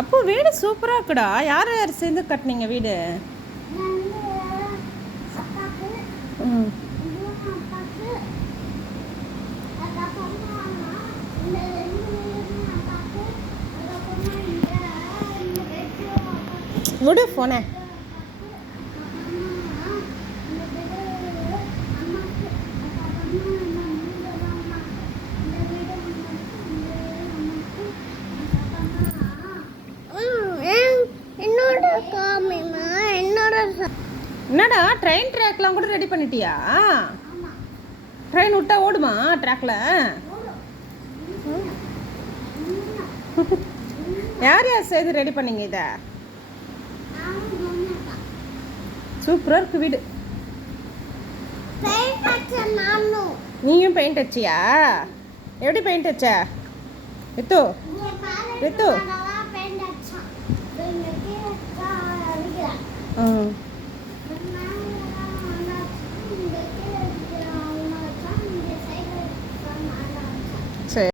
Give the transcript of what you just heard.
அப்போ வீடு சூப்பராக இருக்குடா. யார் யார் சேர்ந்து கட்டினீங்க வீடு? ம். விடு போனே. என்னடா ட்ரெயின் ட்ராக்லாம் கூட ரெடி பண்ணிட்டியா? ட்ரெயின் விட்டா ஓடுமா ட்ராக்ல? யார் யார் சேர்ந்து ரெடி பண்ணீங்க இதை? சூப்பராக இருக்கு வீடு. நீயும் பெயிண்ட் அடிச்சியா? எப்படி பெயிண்ட் அடிச்ச ரித்து? ரித்து ம்